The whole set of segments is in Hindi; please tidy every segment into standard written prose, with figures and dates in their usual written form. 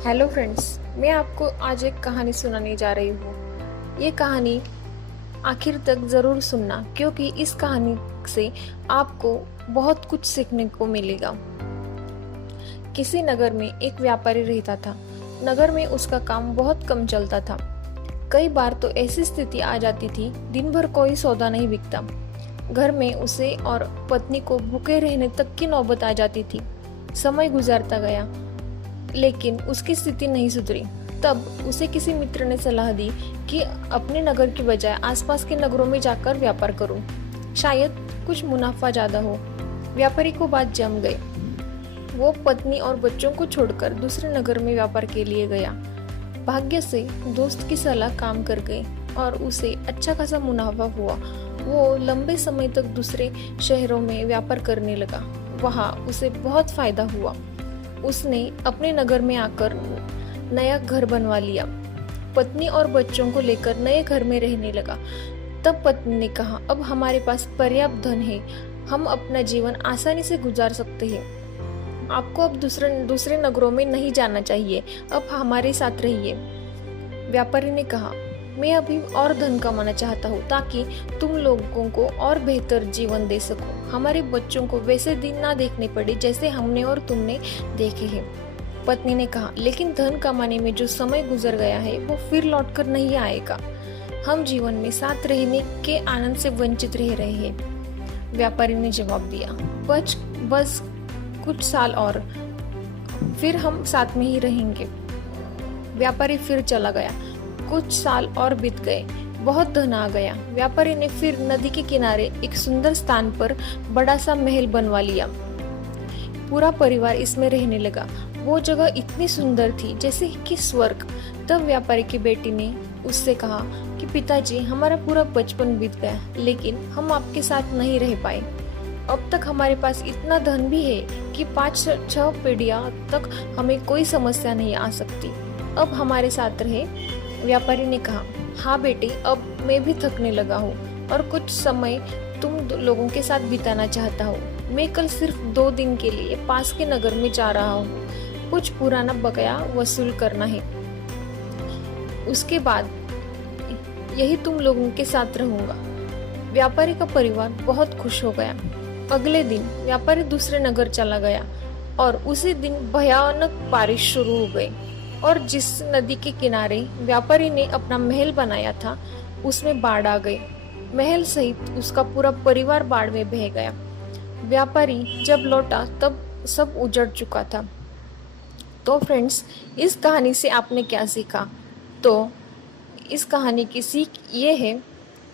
हेलो फ्रेंड्स, मैं आपको आज एक कहानी सुनाने जा रही हूँ। ये कहानी आखिर तक ज़रूर सुनना, क्योंकि इस कहानी से आपको बहुत कुछ सीखने को मिलेगा। किसी नगर में एक व्यापारी रहता था। नगर में उसका काम बहुत कम चलता था। कई बार तो ऐसी स्थिति आ जाती थी, दिन भर कोई सौदा नहीं बिकता। घर में उसे और पत्नी को भूखे रहने तक की नौबत आ जाती थी। समय गुजरता गया, लेकिन उसकी स्थिति नहीं सुधरी। तब उसे किसी मित्र ने सलाह दी कि अपने नगर की बजाय आसपास के नगरों में जाकर व्यापार करूं, शायद कुछ मुनाफा ज्यादा हो। व्यापारी को बात जम गई। वो पत्नी और बच्चों को छोड़कर दूसरे नगर में व्यापार के लिए गया। भाग्य से दोस्त की सलाह काम कर गई और उसे अच्छा खासा मुनाफा हुआ। वो लंबे समय तक दूसरे शहरों में व्यापार करने लगा। वहाँ उसे बहुत फायदा हुआ। उसने अपने नगर में आकर नया घर बनवा लिया। पत्नी और बच्चों को लेकर नए घर में रहने लगा। तब पत्नी ने कहा, अब हमारे पास पर्याप्त धन है, हम अपना जीवन आसानी से गुजार सकते हैं। आपको अब दूसरे नगरों में नहीं जाना चाहिए, अब हमारे साथ रहिए। व्यापारी ने कहा, मैं अभी और धन कमाना चाहता हूँ ताकि तुम लोगों को और बेहतर जीवन दे सको। हमारे बच्चों को वैसे दिन ना देखने पड़े जैसे हमने और तुमने देखे हैं। पत्नी ने कहा, लेकिन धन कमाने में जो समय गुजर गया है वो फिर लौटकर नहीं आएगा। हम जीवन में साथ रहने के आनंद से वंचित रह रहे हैं। व्यापारी ने जवाब दिया, बस कुछ साल और, फिर हम साथ में ही रहेंगे। व्यापारी फिर चला गया। कुछ साल और बीत गए, बहुत धन आ गया। व्यापारी ने फिर नदी के किनारे एक सुंदर स्थान पर बड़ा सा महल बनवा लिया। पूरा परिवार इसमें रहने लगा। वो जगह इतनी सुंदर थी जैसे कि स्वर्ग। तब व्यापारी की बेटी ने उससे कहा कि पिताजी, हमारा पूरा बचपन बीत गया, लेकिन हम आपके साथ नहीं रह पाए। अब तक हमारे पास इतना धन भी है कि 5-6 पीढ़ियां तक हमें कोई समस्या नहीं आ सकती। अब हमारे साथ रहे। व्यापारी ने कहा, हाँ बेटी, अब मैं भी थकने लगा हूँ और कुछ समय तुम लोगों के साथ बिताना चाहता हूँ। मैं कल सिर्फ 2 दिन के लिए पास के नगर में जा रहा हूँ। कुछ पुराना बकाया वसूल करना है। उसके बाद यही तुम लोगों के साथ रहूंगा। व्यापारी का परिवार बहुत खुश हो गया। अगले दिन व्यापारी दूसरे नगर चला गया और उसी दिन भयानक बारिश शुरू हो गई और जिस नदी के किनारे व्यापारी ने अपना महल बनाया था उसमें बाढ़ आ गई। महल सहित उसका पूरा परिवार बाढ़ में बह गया। व्यापारी जब लौटा तब सब उजड़ चुका था। तो फ्रेंड्स, इस कहानी से आपने क्या सीखा? तो इस कहानी की सीख ये है,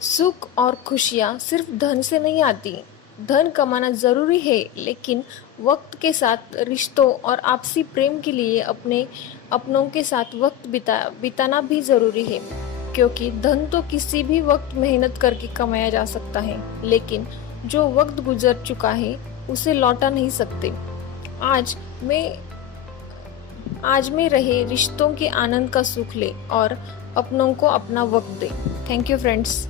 सुख और खुशियाँ सिर्फ धन से नहीं आती। धन कमाना जरूरी है, लेकिन वक्त के साथ रिश्तों और आपसी प्रेम के लिए अपनों के साथ वक्त बिताना भी जरूरी है। क्योंकि धन तो किसी भी वक्त मेहनत करके कमाया जा सकता है, लेकिन जो वक्त गुजर चुका है उसे लौटा नहीं सकते। आज में रहे रिश्तों के आनंद का सुख ले और अपनों को अपना वक्त दे। Thank you friends.